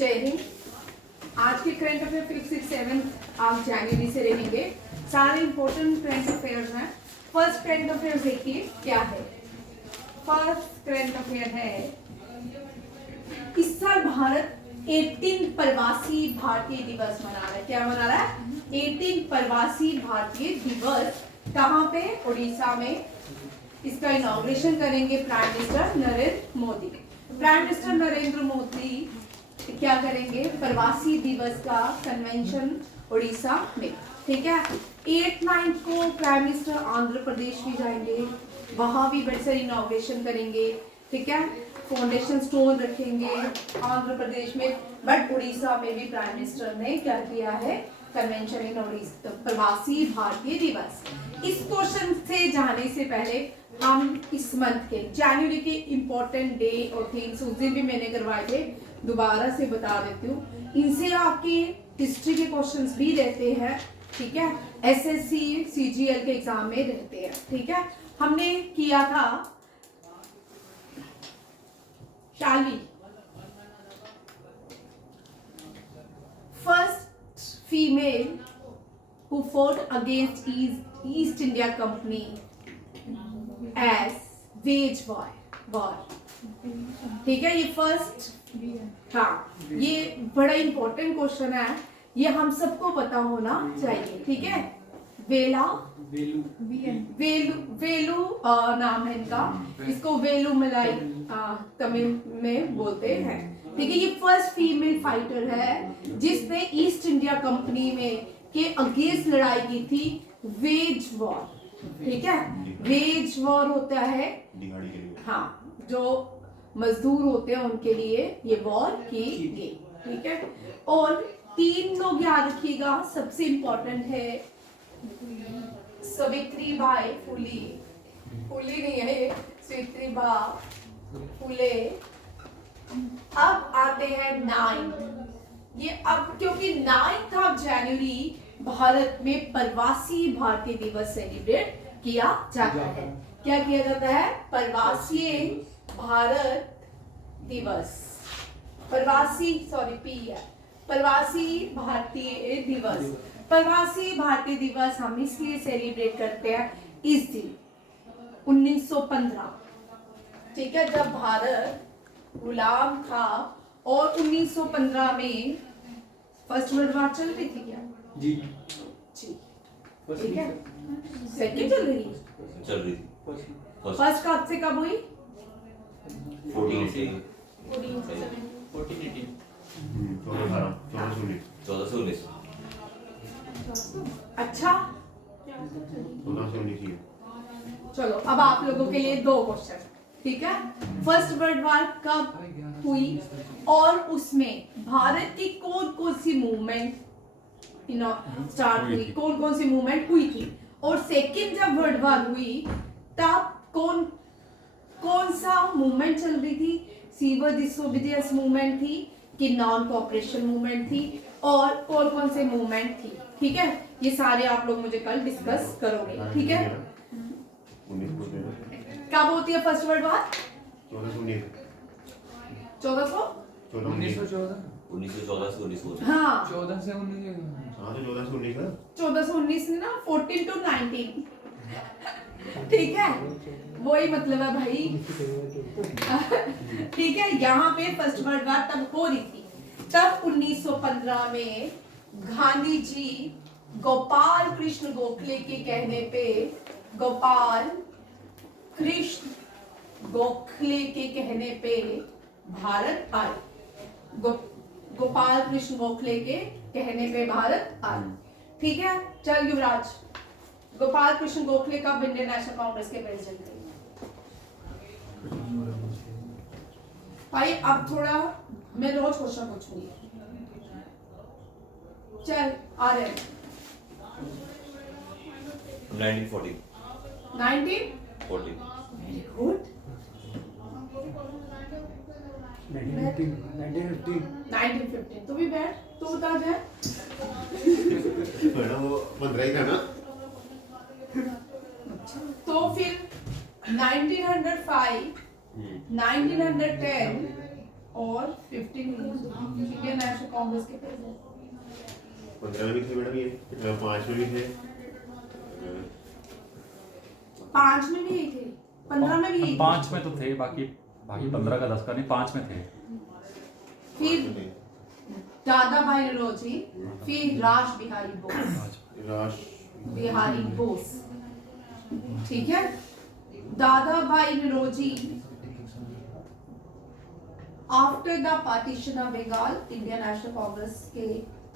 जय हिंद। आज के करंट अफेयर 5, 6, 7 आप जनवरी से रहेंगे। सारे इंपॉर्टेंट करंट अफेयर्स हैं। फर्स्ट करंट अफेयर देखिए क्या है। फर्स्ट करंट अफेयर है, इस साल भारत 18 प्रवासी भारतीय दिवस मना रहा है। क्या मना रहा है? 18 प्रवासी भारतीय दिवस। कहाँ पे? उड़ीसा में। इसका इनॉग्रेशन करेंगे prime minister Narendra Modi. Prime minister Narendra Modi क्या करेंगे? प्रवासी दिवस का कन्वेंशन उड़ीसा में, ठीक है। 8-9 को प्राइम मिनिस्टर आंध्र प्रदेश भी जाएंगे, वहां भी बड़े सारे इनॉग्रेशन करेंगे, ठीक है। फाउंडेशन स्टोन रखेंगे आंध्र प्रदेश में, बट उड़ीसा में भी प्राइम मिनिस्टर ने क्या किया है? कन्वेंशन इन उड़ीसा, प्रवासी भारतीय दिवस। इस क्वेश्चन से जाने से पहले हम इस मंथ के जनवरी के इंपॉर्टेंट डे और थिंग्स उस दिन भी मैंने करवाए थे, दोबारा से बता देती हूँ। इनसे आपके हिस्ट्री के क्वेश्चंस भी रहते हैं, ठीक है। एसएससी सीजीएल के एग्जाम में रहते हैं, ठीक है। हमने किया था शाली first female who fought against East India Company as wage war, ठीक है। ये फर्स्ट, हाँ, ये बड़ा इंपॉर्टेंट क्वेश्चन है, ये हम सबको पता होना चाहिए, ठीक है। वेलू नाम है इनका, इसको वेलू मलाई तमिल में बोलते हैं, ठीक है। ये फर्स्ट फीमेल फाइटर है जिसने ईस्ट इंडिया कंपनी में के अगेंस्ट लड़ाई की थी, वेज वॉर, ठीक है। वेज वॉर होता है, हाँ, जो मजदूर होते हैं उनके लिए ये वॉर की गई, ठीक है। और 3 लोग याद रखिएगा, सबसे इंपॉर्टेंट है सावित्री बाई फुले, फुले नहीं है, सावित्री बाई फुले। अब आते हैं 9, ये अब क्योंकि 9 जनवरी भारत में प्रवासी भारतीय दिवस सेलिब्रेट किया जाता है। क्या किया जाता है? प्रवासी भारत दिवस, प्रवासी भारतीय दिवस। प्रवासी भारतीय दिवस हम इसलिए सेलिब्रेट करते हैं इस दिन 1915, ठीक है, जब भारत गुलाम था। और 1915 में फर्स्ट वर्ल्ड वॉर चल रही थी क्या? जी, ठीक है। सेकंड चल रही थी। फर्स्ट कब से कब हुई? 14 से 1419। अच्छा, चलो अब आप लोगों के लिए 2 क्वेश्चन, ठीक है। फर्स्ट वर्ल्ड वॉर कब हुई और उसमें भारत की कौन कौन सी मूवमेंट स्टार्ट हुई, कौन कौन सी मूवमेंट हुई थी। और सेकंड जब वर्ल्ड वॉर हुई तब कौन सा मूवमेंट चल रही थी? सिविल डिसोबीडियंस मूवमेंट थी कि नॉन कोऑपरेशन मूवमेंट थी, और कौन कौन से मूवमेंट थी, ठीक है। ये सारे आप लोग मुझे कल डिस्कस करोगे, ठीक है। कब होती है फर्स्ट वर्ल्ड वॉर? 1914 से 1914। हाँ, 14 से 19, 14 से 19 ना, 14 to 19, ठीक है, वही मतलब है भाई, ठीक है। यहाँ पे फर्स्ट वर्ल्ड वॉर तब हो रही थी, तब 1915 में गांधी जी गोपाल कृष्ण गोखले के कहने पे, गोपाल कृष्ण गोखले के कहने पे भारत आए। गोपाल कृष्ण गोखले के कहने पे भारत आए, ठीक है। चल युवराज, गोपाल कृष्ण गोखले कब इंडियन नेशनल कांग्रेस के प्रेसिडेंट थे? भाई अब थोड़ा मैं रोज क्वेश्चन पूछूंगी, चल आ रहे हैं। 1940। 1940, वेरी गुड। 1915 तू भी बैठ, तू बता जाए। वो 15 ही था ना। तो फिर 1905, 1910 और 15 इंडियन कांग्रेस के प्रेसिडेंट? 15 में भी थे मैडम, ये 5 में भी थे, 5 में भी यही थे, 15 में भी यही थे। 5 में तो थे, बाकी 15 का 10 का नहीं, 5 में थे। फिर दादा भाई नौरोजी, फिर राज बिहारी बोस। राश बिहारी बोस, ठीक है। Dadabhai Naoroji after the partition of Bengal Indian National Congress के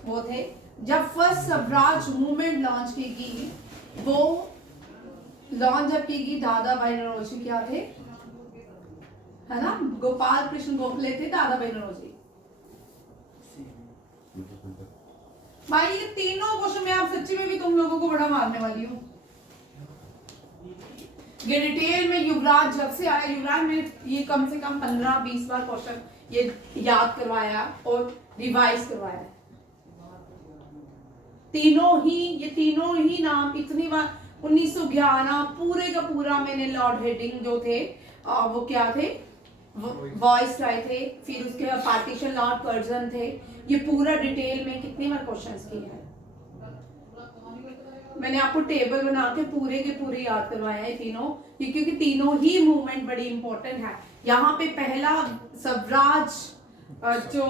वो थे। जब फर्स्ट स्वराज मूवमेंट लॉन्च की गई, वो लॉन्च जब की गई, दादा भाई नौरोजी क्या थे, है ना, गोपाल कृष्ण गोखले थे दादा भाई नौरोजी। भाई ये तीनों क्वेश्चन में आप सच्ची में भी तुम लोगों को बड़ा मारने वाली हूँ। ये डिटेल में युवराज जब से आया, युवराज ने ये कम से कम 15-20 बार क्वेश्चन ये याद करवाया और रिवाइज करवाया। ये तीनों ही नाम इतनी बार 1911 पूरे का पूरा मैंने लॉर्ड हेडिंग जो थे वो क्या थे, वॉइस राय थे, फिर उसके बाद पार्टीशन लॉर्ड कर्जन थे। ये पूरा डिटेल में कितनी बार क्वेश्चंस किए हैं मैंने आपको टेबल बना के पूरे याद करवाया है तीनों, क्योंकि तीनों ही मूवमेंट बड़ी इंपॉर्टेंट है। यहाँ पे पहला स्वराज जो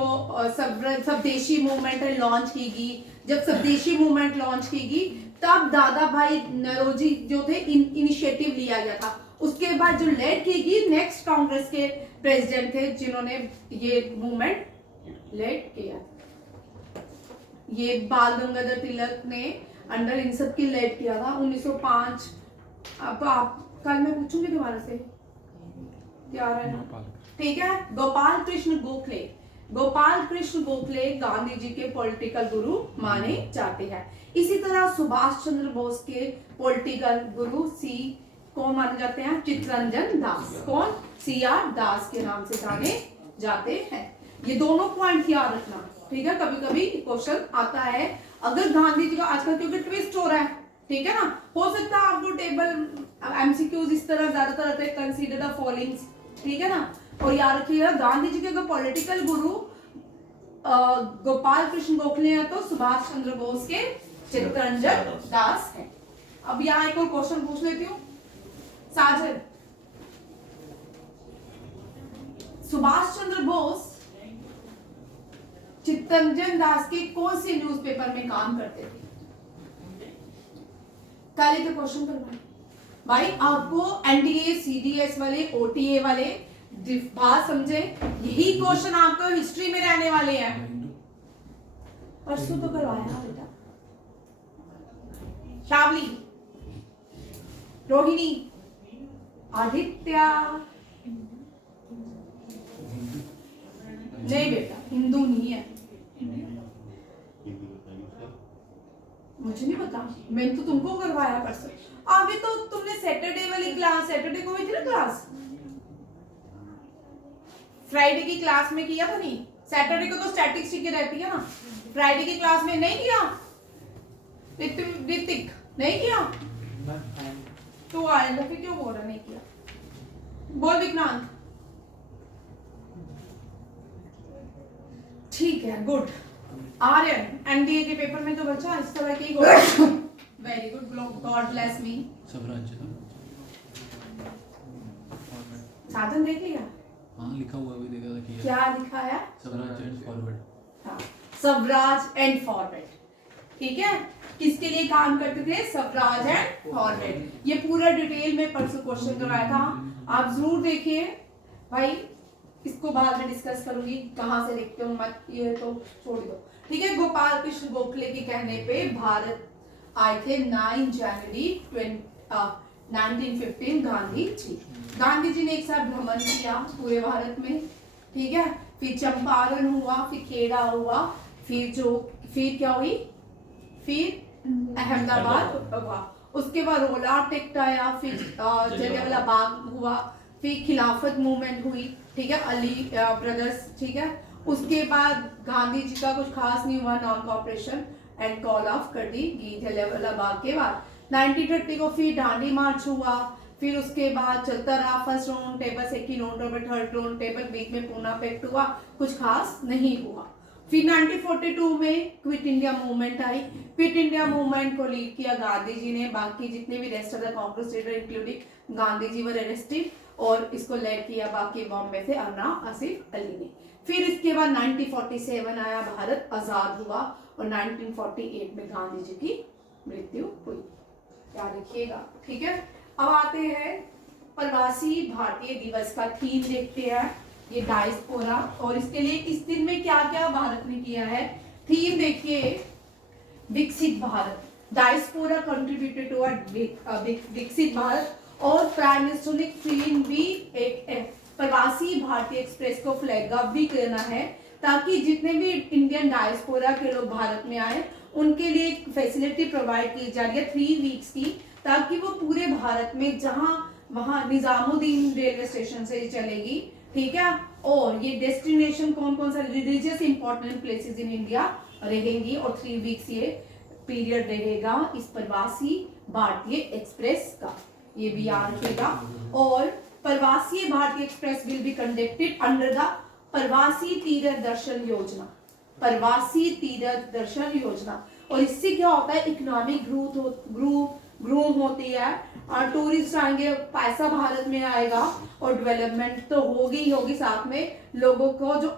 स्वदेशी मूवमेंट लॉन्च की गई, जब स्वदेशी मूवमेंट लॉन्च की गई तब दादा भाई नौरोजी जो थे इनिशिएटिव लिया गया था। उसके बाद जो लेड की गई नेक्स्ट कांग्रेस के प्रेसिडेंट थे जिन्होंने ये मूवमेंट लेड किया। ये बाल गंगाधर तिलक ने अंडर इन सब की लेड किया था 1905। अब आप कल मैं पूछूंगी तुम्हारे से क्या रहा, ठीक है। गोपाल कृष्ण गोखले गांधी जी के पॉलिटिकल गुरु माने जाते हैं। इसी तरह सुभाष चंद्र बोस के पॉलिटिकल गुरु कौन माने जाते हैं, चित्तरंजन दास, कौन, CR दास के नाम से जाने जाते हैं। ये दोनों पॉइंट याद रखना, ठीक है। कभी कभी क्वेश्चन आता है अगर गांधी जी का, आजकल क्योंकि ट्विस्ट हो रहा है, ठीक है ना, हो सकता है आपको टेबल MCQs इस तरह ज्यादातर आते हैं, कंसीडर द फॉलोइंग्स, ठीक है ना। और याद रखिएगा गांधी जी के अगर पॉलिटिकल गुरु गोपाल कृष्ण गोखले हैं तो सुभाष चंद्र बोस के चित्तरंजन दास है। अब यहाँ एक और क्वेश्चन पूछ लेती हूँ साजन, सुभाष चंद्र बोस चित्तरंजन दास के कौन से न्यूज़पेपर में काम करते थे? कल तो क्वेश्चन करवाए भाई आपको, NDA CDS वाले OTA वाले बात समझे, यही क्वेश्चन आपको हिस्ट्री में रहने वाले हैं। परसों तो करवाया बेटा। शावली, रोहिणी, आदित्य, नहीं बेटा हिंदू नहीं है, मुझे नहीं पता, मैंने तो तुमको करवाया परसों। अभी तो तुमने सैटरडे वाली क्लास, सैटरडे को हुई थी ना क्लास, फ्राइडे की क्लास में किया था नहीं, सैटरडे को तो स्टैटिस्टिक्स रहती है ना, फ्राइडे की क्लास में नहीं किया, ऋतिक नहीं किया तो आया फिर क्यों बोल रहा नहीं किया, बोल विक्रांत, ठीक है, गुड। आर्यन, NDA के पेपर में तो बच्चा इस तरह के ही very good, God bless me. साधन देख लिया, हाँ लिखा हुआ भी देखा था, क्या लिखा है, स्वराज एंड फॉरवर्ड, हाँ स्वराज एंड फॉरवर्ड, ठीक है। किसके लिए काम करते थे, स्वराज एंड फॉरवर्ड। ये पूरा डिटेल में परसों क्वेश्चन करवाया था, आप जरूर देखिए भाई, इसको बाद में डिस्कस करूंगी, कहां से लिखते हो मत, ये तो छोड़ दो, ठीक है। गोपाल कृष्ण गोखले के कहने पे भारत आए थे 9 जनवरी 1915 गांधी जी ने एक साथ भ्रमण किया पूरे भारत में, ठीक है। फिर चंपारण हुआ, फिर खेड़ा हुआ, फिर क्या हुई, फिर अहमदाबाद हुआ, उसके बाद रोलार टेक्ट आया, फिर जलियांवाला बाग हुआ, फिर खिलाफत मूवमेंट हुई, ठीक है, अली ब्रदर्स, ठीक है। उसके बाद गांधी जी का कुछ खास नहीं हुआ, non cooperation and call of कर दी गई जलियांवाला बाग के बाद। 1930 को फिर दांडी मार्च हुआ, फिर उसके बाद चलता रहा, first round table, second round table, third round table, बीच में पूना पैक्ट हुआ, कुछ खास नहीं हुआ। फिर 1942 में क्विट इंडिया मूवमेंट आई। क्विट इंडिया मूवमेंट को लीड किया गांधी जी ने। बाकी जितने भी rest of the Congress leader including Gandhi ji were arrested, और इसको लीड किया बाकी बॉम्बे से अन्ना आसिफ अली ने। फिर इसके बाद 1947 आया, भारत आजाद हुआ, और 1948 में गांधी जी की मृत्यु हुई। याद रखिएगा, ठीक है। अब आते हैं प्रवासी भारतीय दिवस का थीम देखते हैं, ये डायस्पोरा, और इसके लिए इस दिन में क्या क्या भारत ने किया है। थीम देखिए, विकसित भारत, डायस्पोरा कंट्रीब्यूटेड टू विकसित भारत, और प्राइम मिनिस्टर ने थीम भी एक प्रवासी भारतीय एक्सप्रेस को फ्लैग अप भी करना है, ताकि जितने भी इंडियन डायस्पोरा के लोग भारत में आए उनके लिए एक फैसिलिटी प्रोवाइड की जा रही है 3 वीक्स की, ताकि वो पूरे भारत में जहां वहां निजामुद्दीन रेलवे स्टेशन से चलेगी, ठीक है। और ये डेस्टिनेशन कौन कौन सा religious important places in India रहेंगी, और 3 वीक्स ये पीरियड रहेगा इस प्रवासी भारतीय एक्सप्रेस का, ये भी याद रखिएगा। और प्रवासी भारतीय express will be conducted under the प्रवासी तीर्थ दर्शन योजना, प्रवासी तीर्थ दर्शन योजना। और इससे क्या होता है, इकोनॉमिक ग्रूम होती है, और टूरिस्ट आएंगे, पैसा भारत में आएगा, और डेवलपमेंट तो होगी ही होगी, साथ में लोगों को जो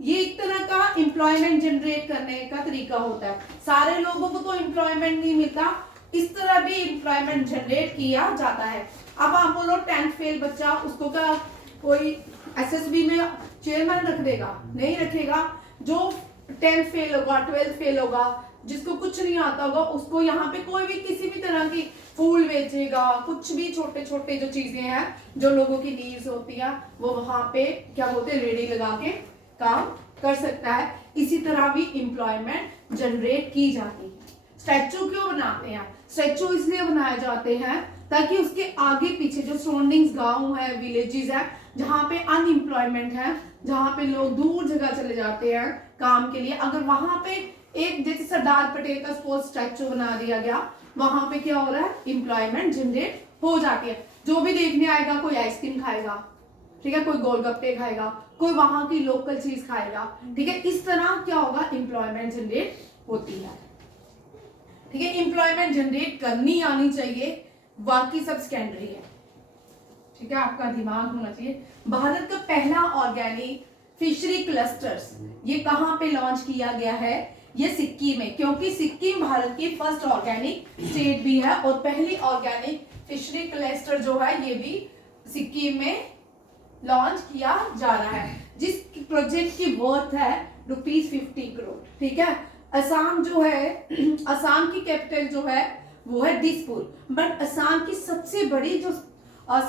ये एक तरह का एम्प्लॉयमेंट जनरेट करने का तरीका होता है। सारे लोगों को तो एम्प्लॉयमेंट नहीं मिलता, इस तरह भी एम्प्लॉयमेंट जनरेट किया जाता है। अब आप बोलो 10th फेल बच्चा, उसको क्या कोई एसएसबी में चेयरमैन रख देगा? नहीं रखेगा। जो 10th फेल होगा, 12th फेल होगा, जिसको कुछ नहीं आता होगा, उसको यहाँ पे कोई भी किसी भी तरह की फूल बेचेगा, कुछ भी छोटे छोटे जो चीजें हैं जो लोगों की नीड्स होती है, वो वहां पे क्या बोलते हैं, रेडी लगा के काम कर सकता है। इसी तरह भी एम्प्लॉयमेंट जनरेट की जाती है। स्टैचू क्यों बनाते हैं? स्टैचू इसलिए बनाए जाते हैं ताकि उसके आगे पीछे जो सराउंडिंग्स गांव है, विलेजेस है, जहाँ पे अनएम्प्लॉयमेंट है, जहाँ पे लोग दूर जगह चले जाते हैं काम के लिए, अगर वहां पे एक जैसे सरदार पटेल का सपोज स्टैचू बना दिया गया, वहां पे क्या हो रहा है, एम्प्लॉयमेंट जनरेट हो जाती है। जो भी देखने आएगा, कोई आइसक्रीम खाएगा, ठीक है, कोई गोलगप्पे खाएगा, कोई वहां की लोकल चीज खाएगा, ठीक है। इस तरह क्या होगा, एम्प्लॉयमेंट जनरेट होती है, ठीक है। एम्प्लॉयमेंट जनरेट करनी आनी चाहिए, बाकी सब सेकेंडरी है, ठीक है। आपका दिमाग होना चाहिए। भारत का पहला ऑर्गेनिक फिशरी क्लस्टर्स ये कहाँ पे लॉन्च किया गया है? ये सिक्किम में, क्योंकि सिक्किम भारत की फर्स्ट ऑर्गेनिक स्टेट भी है, और पहली ऑर्गेनिक फिशरी क्लस्टर जो है ये भी सिक्किम में लॉन्च किया जा रहा है, जिस प्रोजेक्ट की वर्थ है ₹50 करोड़, ठीक है। असम जो है, असम की कैपिटल जो है वो है दिसपुर, बट असम की सबसे बड़ी जो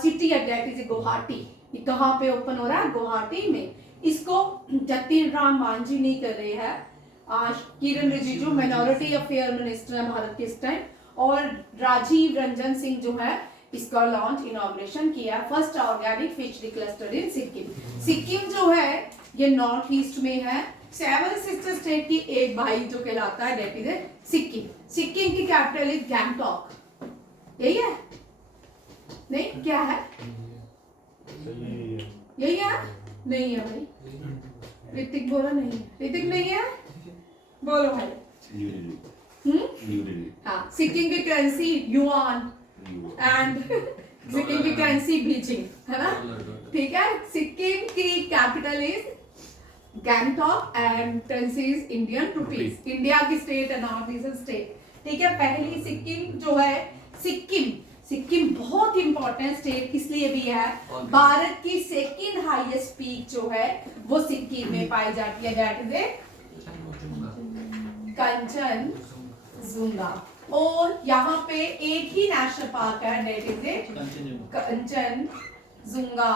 सिटी है दैट इज गुवाहाटी। ये कहाँ पे ओपन हो रहा है? गुवाहाटी में। इसको जतिन राम मांझी नहीं कर रहे हैं, किरण रिजिजू माइनॉरिटी अफेयर मिनिस्टर है भारत के इस टाइम, और राजीव रंजन सिंह जो है इसका लॉन्च इनॉग्रेशन किया। फर्स्ट ऑर्गेनिक फिशरी क्लस्टर इन सिक्किम। सिक्किम जो है ये नॉर्थ ईस्ट में है। 7 सिस्टर स्टेट की एक भाई जो कहलाता है दैट इज सिक्किम। सिक्किम की कैपिटल इज गैंगटॉक। यही है? नहीं, क्या है? यही है? नहीं है भाई। ऋतिक बोला नहीं है। ऋतिक नहीं है, बोलो भाई। न्यू दिल्ली। हाँ, सिक्किम की करेंसी युआन एंड सिक्किम की करेंसी बीजिंग, है ना, ठीक है। सिक्किम की capital is Gangtok and currency is Indian rupees. India की स्टेट है, नॉर्थ ईस्टर्न स्टेट, ठीक है। पहली सिक्किम जो है, सिक्किम बहुत इंपॉर्टेंट स्टेट किस लिए भी है, भारत की सेकंड हाईएस्ट पीक जो है वो सिक्किम में पाई जाती है, दैट इज ए कंचनजुंगा। और यहाँ पे एक ही नेशनल पार्क है, that is a Kanchenjunga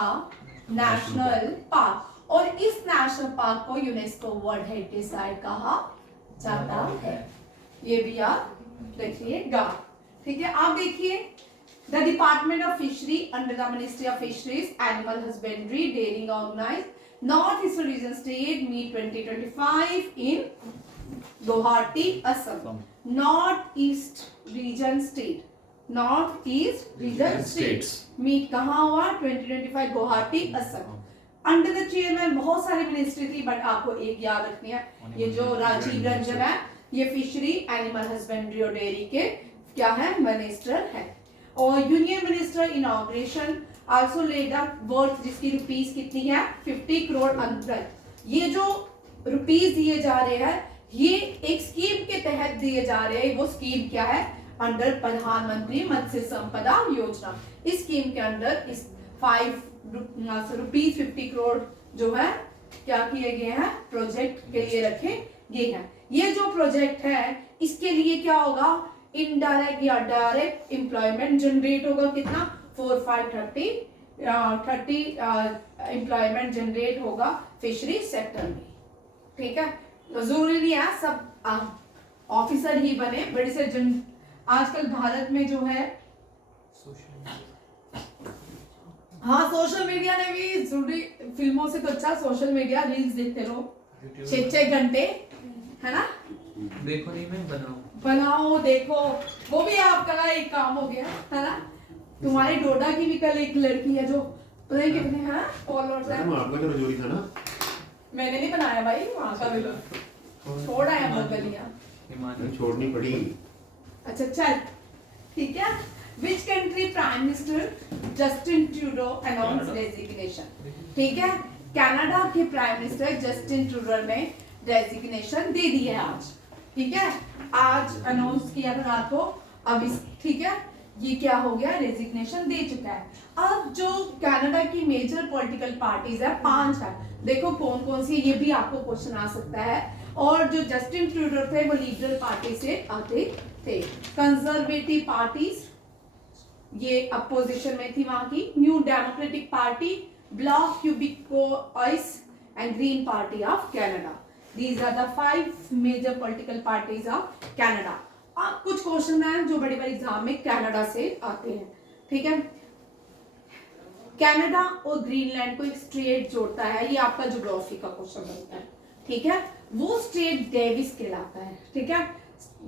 national park. और इस नेशनल पार्क को यूनेस्को वर्ल्ड हेरिटेज साइट कहा जाता है, ये भी याद रखिएगा, ठीक है। आप देखिए, The Department of Fishery under the Ministry of Fisheries, Animal Husbandry, Dairying organized North Eastern Region State Meet 2025 in Guwahati, Assam. North East Region State. North East Region States. Meet कहाँ हुआ? 2025 Guwahati, Assam. Under the chairman बहुत सारी ministry थी, but आपको एक याद रखनी है, ये जो राजीव रंजन है ये फिशरी, एनिमल हस्बेंड्री और डेयरी के क्या है, मिनिस्टर है। और union minister inauguration also led the worth, जिसकी रुपीस कितनी है 50 करोड़ अंदर। ये जो रुपीस दिए जा रहे हैं ये एक स्कीम के तहत दिए जा रहे हैं। वो स्कीम क्या है, अंडर प्रधानमंत्री मत्स्य संपदा योजना। इस स्कीम के अंदर इस 5 रुपीस 50 करोड़ जो है क्या किए गए हैं, प्रोजेक्ट के लिए रखे गए हैं। ये जो प्रोजेक्ट है इसके लिए क्या होगा, इनडायरेक्ट या डायरेक्ट एम्प्लॉयमेंट जनरेट होगा, कितना 30 एम्प्लॉयमेंट जनरेट होगा फिशरी सेक्टर में। ठीक है, तो जरूरी नहीं है सब ऑफिसर ही बने, बड़े से आजकल भारत में जो है हाँ सोशल मीडिया ने भी जरूरी, फिल्मों से तो अच्छा सोशल मीडिया रील्स देखते रहो 6-6 घंटे, है ना, देखो नहीं मैं बनाओ देखो, वो भी आपका एक काम हो गया, है ना। तुम्हारी डोडा की भी कल एक लड़की है जो पता नहीं कितने हैं फॉलोअर्स हैं, आपका तो रजौरी था ना, मैंने नहीं बनाया भाई, वहां का भी छोड़ा है बंगलियां, छोड़नी पड़ी। अच्छा चल ठीक है। Which country prime minister Justin Trudeau announce resignation. ठीक है, कनाडा के प्राइम मिनिस्टर जस्टिन ट्रूडो ने रेजिग्नेशन दे दी है आज। ठीक है, आज अनाउंस किया था रात को, अब इस ठीक है ये क्या हो गया, रेजिग्नेशन दे चुका है। अब जो कनाडा की मेजर पॉलिटिकल पार्टीज है 5 है, देखो कौन कौन सी, ये भी आपको क्वेश्चन आ सकता है। और जो जस्टिन ट्रूडो थे वो लिबरल पार्टी से आते थे, कंजर्वेटिव पार्टीज ये अपोजिशन में थी वहां की, new democratic party, bloc quebecois and green party of Canada. These are the 5 major political parties of Canada. अब कुछ क्वेश्चन है जो बड़े बड़े एग्जाम में कनाडा से आते हैं। ठीक है, कनाडा और ग्रीनलैंड को एक स्ट्रेट जोड़ता है, ये आपका ज्योग्राफी का क्वेश्चन बनता है। ठीक है, वो स्ट्रेट डेविस कहलाता है। ठीक है,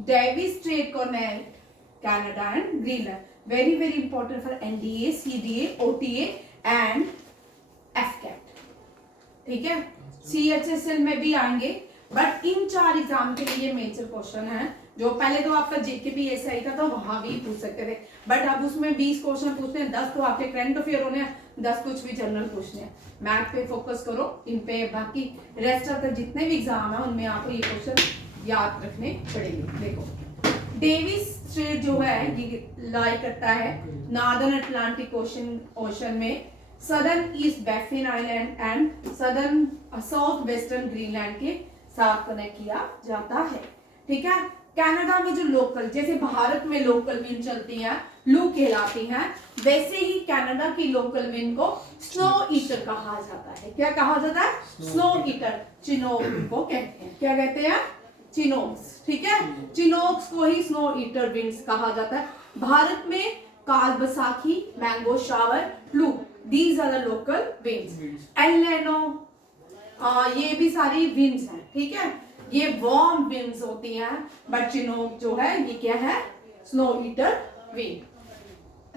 Davis Strait connect Canada and Greenland, very very important for NDA, CDA, OTA and AFCAT. ठीक है, सीएचएसएल में भी आएंगे, बट इन 4 एग्जाम के लिए मेजर क्वेश्चन है। जो पहले तो आपका जेकेपीएसआई था तो वहां भी पूछ सकते थे, बट अब उसमें 20 क्वेश्चन पूछते हैं, 10 तो आपके करंट अफेयर होने हैं, 10 कुछ भी जनरल पूछने हैं। मैथ पे फोकस करो, इन पे बाकी रेस्ट ऑफ द जितने भी एग्जाम है उनमें आपको ये क्वेश्चन याद रखने पड़ेंगे। देखो डेविस स्ट्रेट जो है ये लाई करता है नॉर्दर्न अटलांटिक ओशन में, southern east Baffin island and southern south western Greenland के साथ कनेक्ट किया जाता है। ठीक है, कनाडा में जो लोकल, जैसे भारत में लोकल विंड चलती हैं लू कहलाती हैं, वैसे ही कनाडा की लोकल विंड को स्नो ईटर कहा जाता है। क्या कहा जाता है, स्नो ईटर, चिनोक को कहते हैं। क्या कहते हैं, चिनोक्स। ठीक है, चिनोक्स को ही स्नो ईटर विंड्स कहा जाता है। भारत में Kal Baisakhi, mango shower, loo, these are the local winds. El Nino ये भी सारी विंड्स हैं। ठीक है, ये वार्म विंड्स होती हैं, बट चिनोक जो है ये क्या है, स्नो ईटर विंड।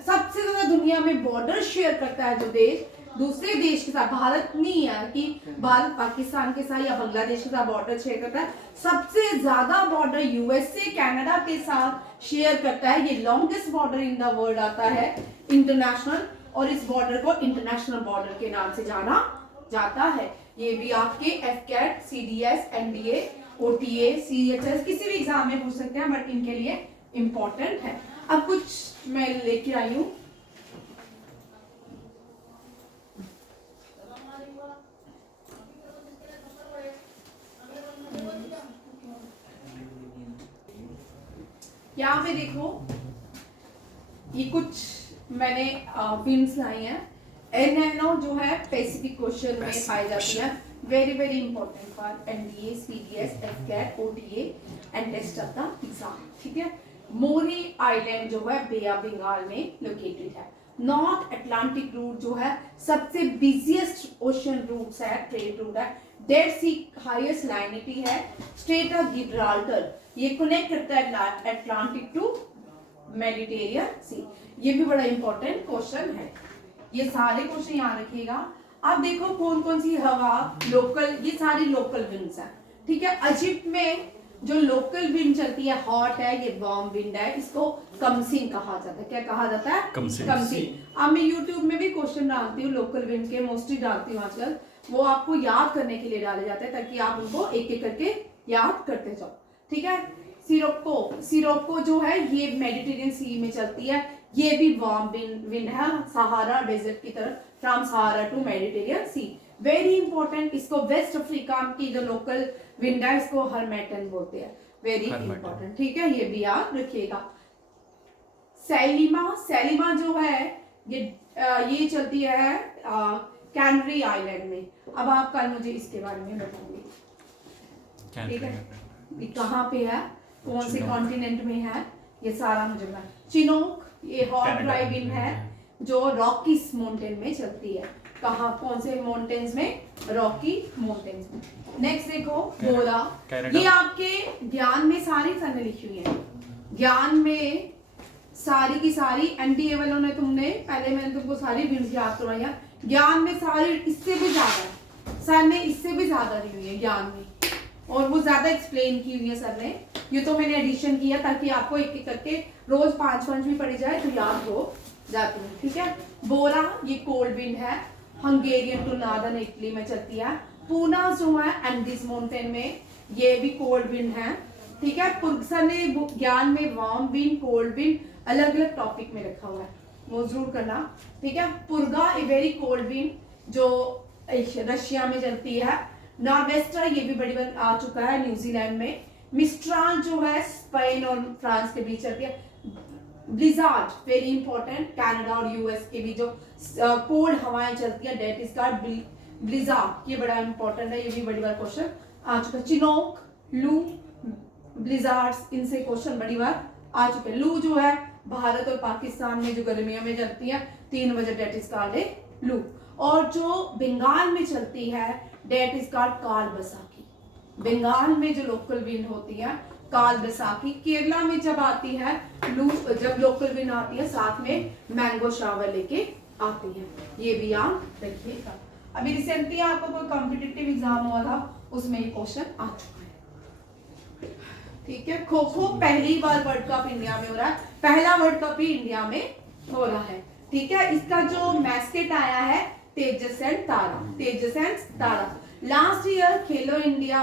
सबसे ज्यादा दुनिया में बॉर्डर शेयर करता है जो देश दूसरे देश के साथ, भारत नहीं है कि भारत पाकिस्तान के साथ या बांग्लादेश के साथ बॉर्डर शेयर करता है, सबसे ज्यादा बॉर्डर यूएसए कनाडा के साथ शेयर करता है। ये longest border in the world आता है इंटरनेशनल, और इस बॉर्डर को इंटरनेशनल बॉर्डर के नाम से जाना जाता है। ये भी आपके AFCAT, CDS, NDA, OTA, CHS किसी भी एग्जाम में पूछ सकते हैं, बट इनके लिए इंपॉर्टेंट है। अब कुछ मैं लेके आई हूँ, यहाँ पे देखो ये कुछ मैंने विंड्स लाई हैं। एल नैनो जो है पैसिफिक ओशन में पाई जाती है, very very important for NDA, CDS, AFCAT, OTA and test of the exam. ठीक है, मोरी आइलैंड जो है बे ऑफ बंगाल में लोकेटेड है। नॉर्थ अटलांटिक रूट जो है सबसे बिजिएस्ट ओशन रूट है, ट्रेड रूट है। डेड सी हाईएस्ट लाइनिटी है। स्ट्रेट ऑफ गिब्राल्टर ये कनेक्ट करता है अटलांटिक टू मेडिटेरियन सी। ये भी बड़ा इंपॉर्टेंट क्वेश्चन है, ये सारे क्वेश्चन याद रखिएगा। अब देखो कौन कौन सी हवा लोकल, ये सारी लोकल विंड्स हैं, ठीक है। इजिप्ट में जो लोकल विंड चलती है हॉट है, ये वार्म विंड है, इसको कमसिन कहा जाता है। क्या कहा जाता है? कमसिन। अब मैं यूट्यूब में भी क्वेश्चन डालती हूँ लोकल विंड के, मोस्टली डालती हूँ आजकल, वो आपको याद करने के लिए डाले जाते हैं ताकि आप उनको एक एक करके याद करते जाओ, ठीक है। सिरोको जो है ये मेडिटेरियन सी में चलती है, ये भी वार्म विंड है, सहारा डेजर्ट की तरफ, from Sahara to Mediterranean sea. Very important, इसको वेस्ट अफ्रीका की जो लोकल विंड है इसको हरमेटन बोलते हैं, वेरी इंपॉर्टेंट, ठीक है, ये भी याद रखिएगा। सैलिमा जो है ये चलती है कैनरी आइलैंड में। अब आप कल मुझे इसके बारे में बताएंगे, ठीक है, ये कहाँ पे है, कौन से कॉन्टिनेंट में है, ये सारा मुझे बताना। चिनोक ये हॉट ड्राई विंड है जो रॉकीज माउंटेन में चलती है। कहाँ, कौन से माउंटेन्स में? रॉकी माउंटेन्स में। नेक्स्ट देखो बोला, ये आपके ज्ञान में सारी फन लिखी हुई है, ज्ञान में सारी की सारी। एनडीए वालों ने मैंने तुमको सारी विंड्स याद करवाई है, ज्ञान में सारी इससे भी ज्यादा है, सर ने इससे भी ज्यादा दी हुई है ज्ञान में, और वो ज्यादा एक्सप्लेन की हुई है सर ने। ये तो मैंने एडिशन किया ताकि आपको एक एक करके रोज 5 भी पढ़ी जाए तो याद हो जाती है, ठीक है। बोरा ये कोल्ड विंड है, हंगेरियन टू नॉर्दर्न इटली में चलती है। पूना जो है एंडीज माउंटेन में, ये भी कोल्ड विंड है, ठीक है। पुरसर ने ज्ञान में वार्म विंड, कोल्ड विंड अलग अलग टॉपिक में रखा हुआ है, वो जरूर करना, ठीक है। पुर्गा ए वेरी कोल्ड विंड जो रशिया में चलती है। नॉर्वेस्टर ये भी बड़ी बार आ चुका है न्यूजीलैंड में। मिस्ट्राल जो है स्पेन और फ्रांस के बीच चलती है। ब्लिजार्ड वेरी इंपॉर्टेंट, कनाडा और यूएस के बीच जो कोल्ड हवाएं चलती है, डेट इज कॉल्ड ब्लिजार्ड, ये बड़ा इंपॉर्टेंट है, ये भी बड़ी बार क्वेश्चन आ चुका है। चिनोक, लू, ब्लिजार्ड्स, इनसे क्वेश्चन बड़ी बार आ चुके हैं। लू जो है भारत और पाकिस्तान में जो गर्मियों में चलती है 3 बजे, डेट इज कॉल्ड लू। और जो बंगाल में चलती है डेट इज कॉल्ड काल बैसाखी। बंगाल में जो लोकल विंड होती है काल बैसाखी। केरला में जब आती है लू, जब लोकल विंड आती है साथ में मैंगो शावर लेके आती है, ये भी याद रखिएगा। अभी रिसेंटली आपको कोई कॉम्पिटिटिव एग्जाम हुआ था उसमें ये क्वेश्चन आ चुका है, ठीक है। खो खो पहली बार वर्ल्ड कप इंडिया में हो रहा है, पहला वर्ल्ड कप ही इंडिया में हो रहा है, ठीक है। इसका जो मैस्केट आया है तेजस and Tara. Last year Khelo India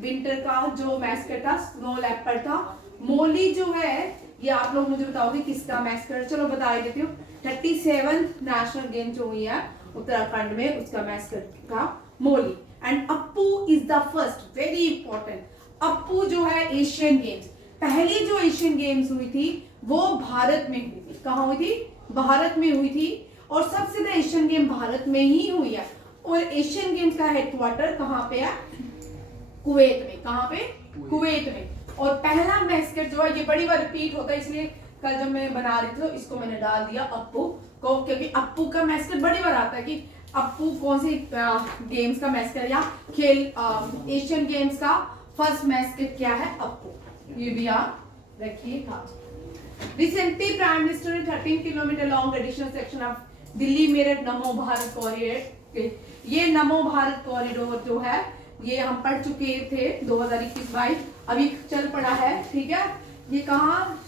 winter का जो मैस्केट था स्नो लेपर्ड था। मोली जो है ये आप लोग मुझे बताओगे किसका मैस्केट, चलो बता देती हूँ। 37 नेशनल गेम जो हुई है उत्तराखंड में, उसका मैस्केट था Molly. And Appu is the first, very important, Appu जो है एशियन गेम्स, पहली जो एशियन गेम्स हुई थी वो भारत में हुई थी। कहाँ हुई थी? भारत में हुई थी, और सबसे ज्यादा एशियन गेम भारत में ही हुई है। और एशियन गेम्स का हेडक्वार्टर कहाँ पे है? कुवैत में। कहाँ पे? कुवैत में। और पहला मैस्केट जो है ये बड़ी बार रिपीट होता है, इसलिए कल जब मैं बना रही थी तो इसको मैंने डाल दिया अप्पू को, क्योंकि अप्पू का मैस्केट बड़ी बार आता है कि अप्पू कौन सी गेम्स का मैस्केट या खेल एशियन गेम्स का फर्स्ट मैस्केट क्या है? अप्पू, ये भी याद रखिएगा। Recently, Prime Minister ने 13 kilometre long additional section of Delhi Meerut NaMo Bharat corridor, ये नमो भारत कॉरिडोर जो है ये हम पढ़ चुके थे 2021-22, अभी चल पड़ा है, ठीक है। ये कहाँ?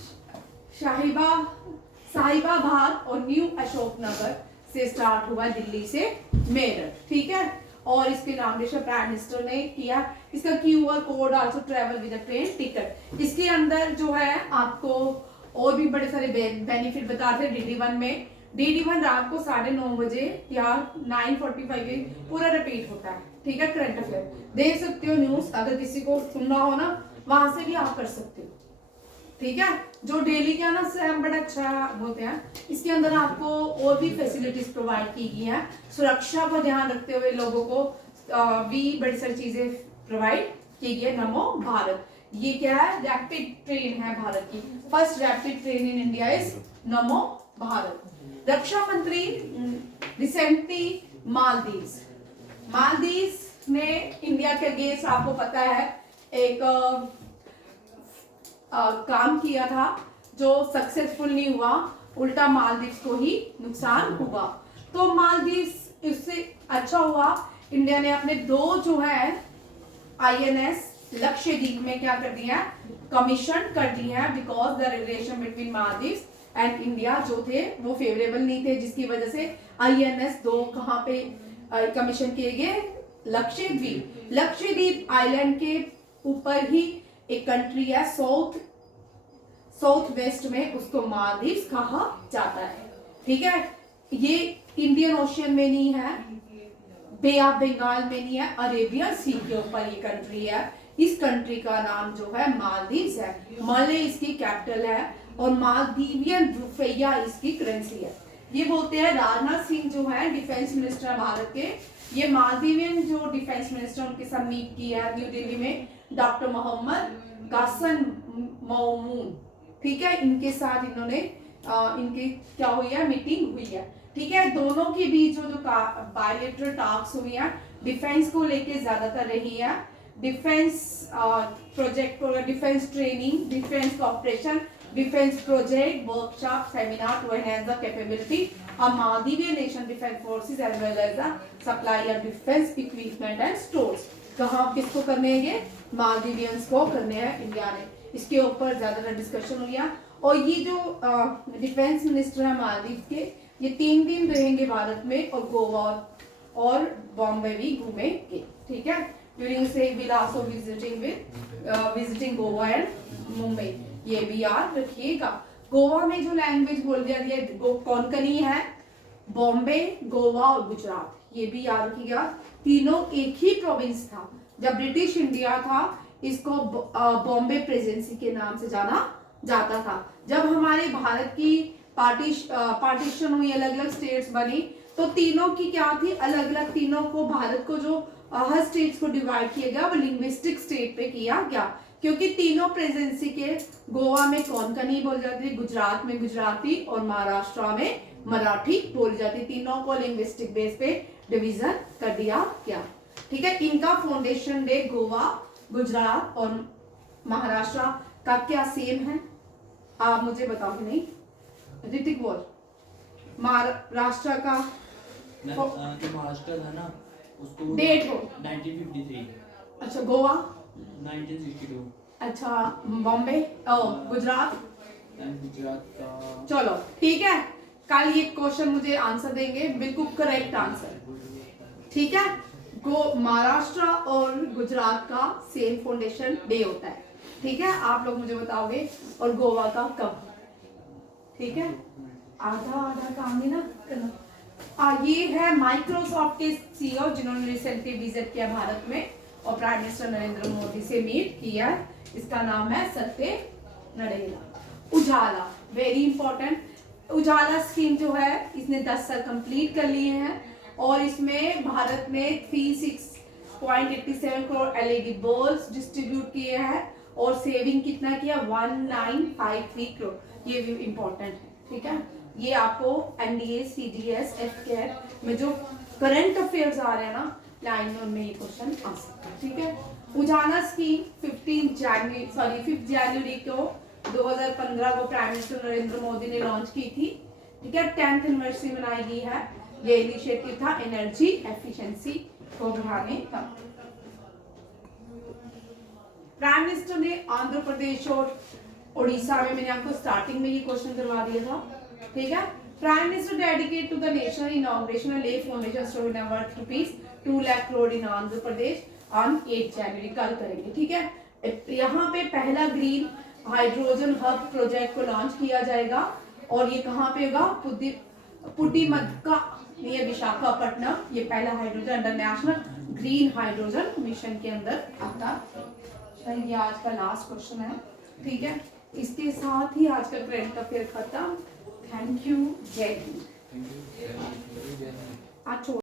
साहिबाबाद और न्यू अशोकनगर से स्टार्ट हुआ, दिल्ली से मेरठ, ठीक है। और इसके नॉमिनेशन प्राइम मिनिस्टर ने किया। इसका QR code also travel with train ticket. इसके अंदर जो है आपको और भी बड़े सारे बेनिफिट बताते हैं। DD1 रात को 9:30 बजे या 9:45 के पूरा रिपीट होता है, ठीक है। करंट अफेयर देख सकते हो, न्यूज अगर किसी को सुनना हो ना वहां से भी आप कर सकते हो, ठीक है। जो डेली का ना सैम बड़ा अच्छा होते हैं, इसके अंदर आपको और भी फैसिलिटीज प्रोवाइड की गई है। सुरक्षा को ध्यान रखते हुए लोगों को भी बड़ी सारी चीजें प्रोवाइड की गई है। नमो भारत, ये क्या है? रैपिड ट्रेन है भारत की, first rapid train in India is नमो भारत। रक्षा मंत्री रिसेंटली मालदीव्स ने इंडिया के अगेंस्ट, आपको पता है, एक काम किया था जो सक्सेसफुल नहीं हुआ, उल्टा मालदीव्स को ही नुकसान हुआ। तो मालदीव्स इससे अच्छा हुआ इंडिया ने अपने 2 जो है INS लक्षद्वीप में क्या कर दिया है, कमीशन कर दिया है, because the relation between Maldives and India जो थे वो फेवरेबल नहीं थे, जिसकी वजह से INS 2 कहाँ पे कमीशन किए गए, लक्षद्वीप। लक्षद्वीप आइलैंड के ऊपर ही एक कंट्री है साउथ वेस्ट में, उसको मालदीव्स कहा जाता है। ठीक है, ये इंडियन ओशियन में नहीं है, बे ऑफ बंगाल में नहीं है, अरेबियन सी के ऊपर ये कंट्री है। इस कंट्री का नाम जो है मालदीव्स है, मले इसकी कैपिटल है और मालदीवियन रुपया इसकी करेंसी है। ये बोलते हैं राजनाथ सिंह जो है डिफेंस मिनिस्टर है भारत के, ये मालदीवियन जो डिफेंस मिनिस्टर उनके साथ मीट किया न्यू दिल्ली में, डॉक्टर मोहम्मद गासन मौमून। ठीक है, इनके साथ इन्होंने इनकी क्या हुई है, मीटिंग हुई है। ठीक है, दोनों के बीच जो बायलैटरल टॉक्स हुई है डिफेंस को लेके ज्यादातर रही है, डिफेंस प्रोजेक्ट को, defence training, defence cooperation, defence project, workshop, seminar to enhance the capability of Maldivian nation defense forces as well as the supply of defense equipment and stores। कहाँ किसको करने हैं, ये मालदीवियंस को करने हैं इंडिया ने। इसके ऊपर ज्यादा डिस्कशन हुई है। और ये जो डिफेंस मिनिस्टर है मालदीव के, ये 3 दिन रहेंगे भारत में और गोवा और बॉम्बे भी घूमेंगे। ठीक है, ड्यूरिंग से will also visiting Goa and Mumbai, ये भी याद रखिएगा। गोवा में जो लैंग्वेज बोल दिया है कोंकणी है, बॉम्बे, गोवा और गुजरात, ये भी याद रखिएगा। तीनों एक ही प्रोविंस था। जब ब्रिटिश इंडिया था इसको बॉम्बे प्रेसिडेंसी के नाम से जाना जाता था। जब हमारे भारत की पार्टीशन हुई, अलग अलग स्टेट्स बनी, तो तीनों की क्या थी, अलग अलग, तीनों को भारत को जो हर स्टेट्स को डिवाइड किया गया वो लिंग्विस्टिक स्टेट पे किया गया, क्योंकि तीनों प्रेसिडेंसी के गोवा में कोंकणी बोली जाती है, गुजरात में गुजराती और महाराष्ट्र में मराठी बोली जाती है। तीनों को लिंग्विस्टिक बेस पे डिवीजन कर दिया गया। ठीक है, इनका फाउंडेशन डे गोवा, गुजरात और महाराष्ट्र का क्या सेम है, आप मुझे बताओ कि नहीं, ऋतिक बोल। महाराष्ट्र का महाराष्ट्र था ना, उसको डेट हो 1953। अच्छा, गोवा 1962। अच्छा, बॉम्बे गुजरात गुजरात का चलो ठीक है, कल ये क्वेश्चन मुझे आंसर देंगे, बिल्कुल करेक्ट आंसर। ठीक है, महाराष्ट्र और गुजरात का सेम फाउंडेशन डे होता है। ठीक है, आप लोग मुझे बताओगे और गोवा का कब। ठीक है, आधा आधा काम नहीं ना करना। ये है माइक्रोसॉफ्ट के CEO जिन्होंने रिसेंटली विजिट किया भारत में और प्राइम मिनिस्टर नरेंद्र मोदी से मीट किया। इसका नाम है सत्य नडेला। उजाला, वेरी इंपॉर्टेंट। उजाला स्कीम जो है इसने 10 साल कंप्लीट कर लिए हैं और इसमें भारत में 36.87 करोड़ LED बल्ब्स डिस्ट्रीब्यूट किए हैं और सेविंग कितना किया, 1953 करोड़। ये भी इंपॉर्टेंट है। ठीक है, ये आपको NDA, CDS, FCAT में जो करंट अफेयर्स आ रहे हैं ना लाइन में, उनमें ये क्वेश्चन आ सकता है। ठीक है, उजाला स्कीम 5 जनवरी को 2015 को प्राइम मिनिस्टर नरेंद्र मोदी ने लॉन्च की थी। ठीक है, 10th एनिवर्सरी मनाई गई है। ये इनिशिएटिव था एनर्जी एफिशिएंसी को बढ़ाने का। प्राइम मिनिस्टर ने आंध्र प्रदेश और उड़ीसा में, मैंने आपको स्टार्टिंग में ये क्वेश्चन करवा दिया था। ठीक है, prime minister dedicate to the national inauguration lay foundation stone in worth ₹2 lakh crore in Andhra Pradesh on 8 January, कल करेंगे। ठीक है, यहाँ पे पहला ग्रीन हाइड्रोजन हब प्रोजेक्ट को लॉन्च किया जाएगा और ये कहाँ पे होगा, पुड्डीमक्का नियर विशाखापट्टनम। ये पहला hydrogen under national green hydrogen mission के अंदर आता है। ये आज का लास्ट क्वेश्चन है। ठीक है, इसके साथ ही आज का करंट अफेयर खत्म। थैंक यू, जय हिंद।